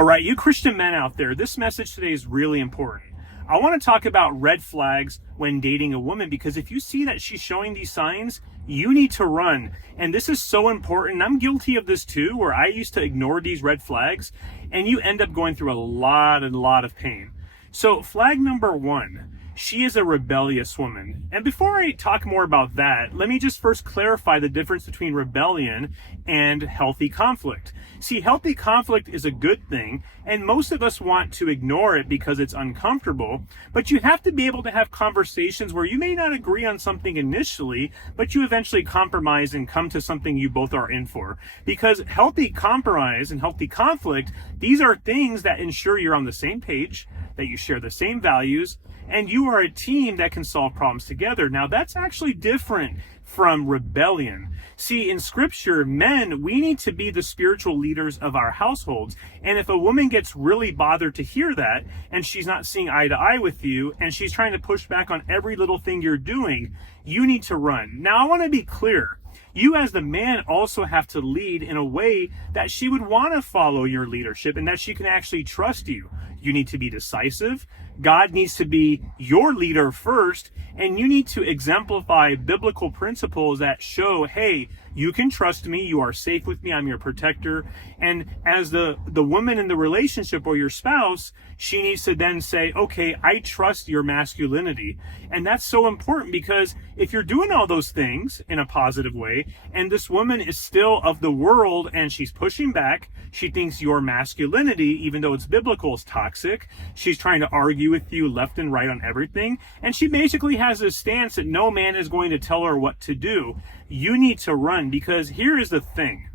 All right, you Christian men out there, this message today is really important. I want to talk about red flags when dating a woman, because if you see that she's showing these signs, you need to run. And this is so important. I'm guilty of this too, where I used to ignore these red flags, and you end up going through a lot of pain. So flag number one, she is a rebellious woman. And before I talk more about that, let me just first clarify the difference between rebellion and healthy conflict. See, healthy conflict is a good thing, and most of us want to ignore it because it's uncomfortable, but you have to be able to have conversations where you may not agree on something initially, but you eventually compromise and come to something you both are in for. Because healthy compromise and healthy conflict, these are things that ensure you're on the same page, that you share the same values, and you are a team that can solve problems together. Now, that's actually different from rebellion. See, in scripture, men, we need to be the spiritual leaders of our households. And if a woman gets really bothered to hear that, and she's not seeing eye to eye with you, and she's trying to push back on every little thing you're doing, you need to run. Now, I want to be clear. You as the man also have to lead in a way that she would want to follow your leadership and that she can actually trust you. You need to be decisive. God needs to be your leader first, and you need to exemplify biblical principles that show, hey, you can trust me, you are safe with me, I'm your protector. And as the woman in the relationship or your spouse, she needs to then say, okay, I trust your masculinity. And that's so important, because if you're doing all those things in a positive way, and this woman is still of the world and she's pushing back, she thinks your masculinity, even though it's biblical, is toxic. She's trying to argue with you left and right on everything. And she basically has a stance that no man is going to tell her what to do. You need to run, because here is the thing.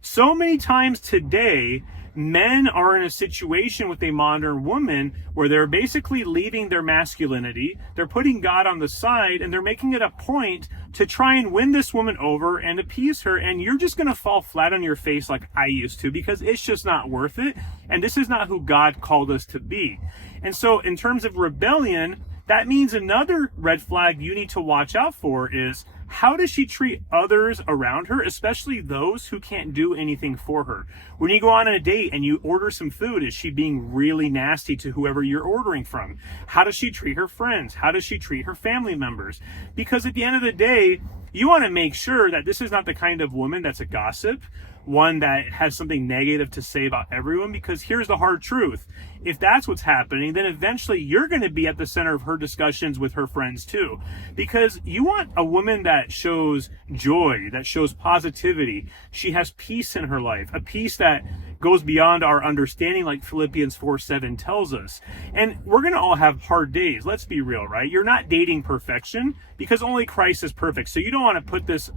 So many times today, men are in a situation with a modern woman where they're basically leaving their masculinity, they're putting God on the side, and they're making it a point to try and win this woman over and appease her, and you're just going to fall flat on your face like I used to, because it's just not worth it, and this is not who God called us to be. And so in terms of rebellion, that means another red flag you need to watch out for is, how does she treat others around her, especially those who can't do anything for her? When you go on a date and you order some food, is she being really nasty to whoever you're ordering from? How does she treat her friends? How does she treat her family members? Because at the end of the day, you want to make sure that this is not the kind of woman that's a gossip, one that has something negative to say about everyone, because here's the hard truth. If that's what's happening, then eventually you're going to be at the center of her discussions with her friends too. Because you want a woman that shows joy, that shows positivity. She has peace in her life, a peace that goes beyond our understanding, like Philippians 4:7 tells us. And we're going to all have hard days. Let's be real, right? You're not dating perfection, because only Christ is perfect. So you don't want to put this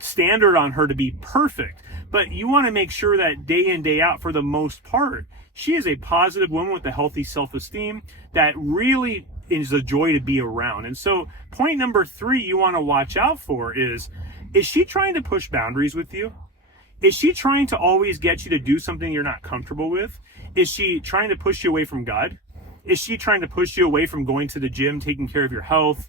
standard on her to be perfect, but you want to make sure that day in, day out, for the most part, she is a positive woman with a healthy self-esteem that really is a joy to be around. And so point number 3 you want to watch out for is she trying to push boundaries with you? Is she trying to always get you to do something you're not comfortable with? Is she trying to push you away from God? Is she trying to push you away from going to the gym, taking care of your health?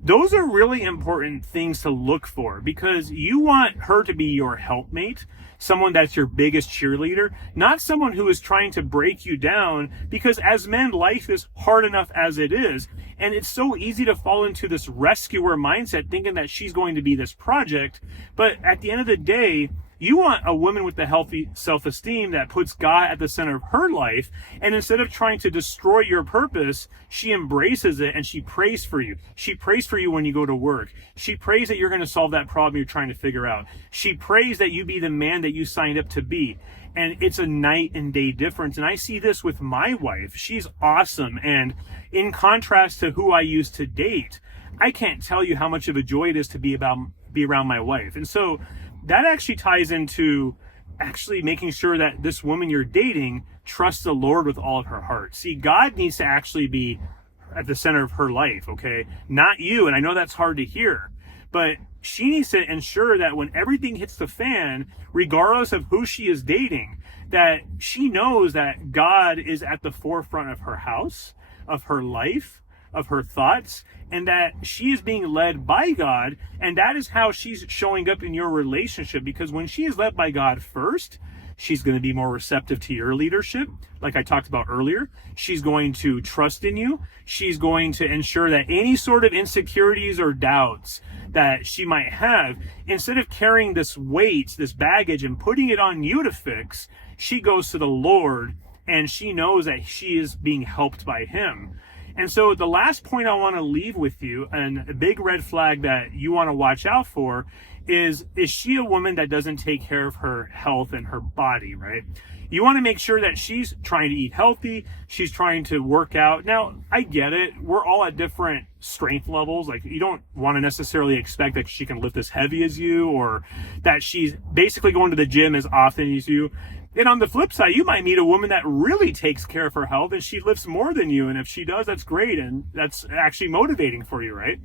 Those are really important things to look for, because you want her to be your helpmate, someone that's your biggest cheerleader, not someone who is trying to break you down, because as men, life is hard enough as it is. And it's so easy to fall into this rescuer mindset, thinking that she's going to be this project. But at the end of the day, you want a woman with a healthy self-esteem that puts God at the center of her life. And instead of trying to destroy your purpose, she embraces it and she prays for you. She prays for you when you go to work. She prays that you're going to solve that problem you're trying to figure out. She prays that you be the man that you signed up to be. And it's a night and day difference. And I see this with my wife. She's awesome. And in contrast to who I used to date, I can't tell you how much of a joy it is to be around my wife. And so that actually ties into actually making sure that this woman you're dating trusts the Lord with all of her heart. See, God needs to actually be at the center of her life, okay? Not you. And I know that's hard to hear, but she needs to ensure that when everything hits the fan, regardless of who she is dating, that she knows that God is at the forefront of her house, of her life, of her thoughts, and that she is being led by God, and that is how she's showing up in your relationship. Because when she is led by God first, She's going to be more receptive to your leadership, like I talked about earlier. She's going to trust in you. She's going to ensure that any sort of insecurities or doubts that she might have, instead of carrying this weight, this baggage, and putting it on you to fix, she goes to the Lord and she knows that she is being helped by him. And so the last point I want to leave with you, and a big red flag that you want to watch out for, is she a woman that doesn't take care of her health and her body, right? You want to make sure that she's trying to eat healthy. She's trying to work out. Now, I get it. We're all at different strength levels. Like, you don't want to necessarily expect that she can lift as heavy as you, or that she's basically going to the gym as often as you. And on the flip side, you might meet a woman that really takes care of her health and she lifts more than you. And if she does, that's great. And that's actually motivating for you, right?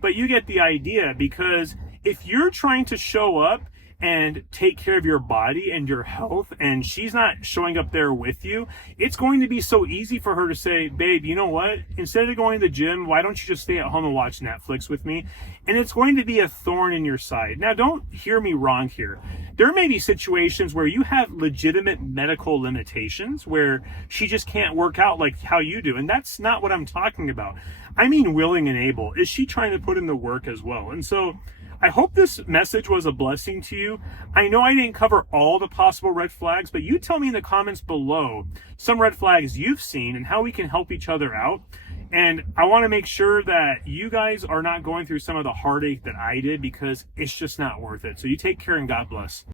But you get the idea, because if you're trying to show up and take care of your body and your health, and she's not showing up there with you, it's going to be so easy for her to say, babe, you know what? Instead of going to the gym, why don't you just stay at home and watch Netflix with me? And it's going to be a thorn in your side. Now, don't hear me wrong here. There may be situations where you have legitimate medical limitations where she just can't work out like how you do. And that's not what I'm talking about. I mean, willing and able. Is she trying to put in the work as well? And so I hope this message was a blessing to you. I know I didn't cover all the possible red flags, but you tell me in the comments below some red flags you've seen and how we can help each other out. And I want to make sure that you guys are not going through some of the heartache that I did, because it's just not worth it. So you take care and God bless.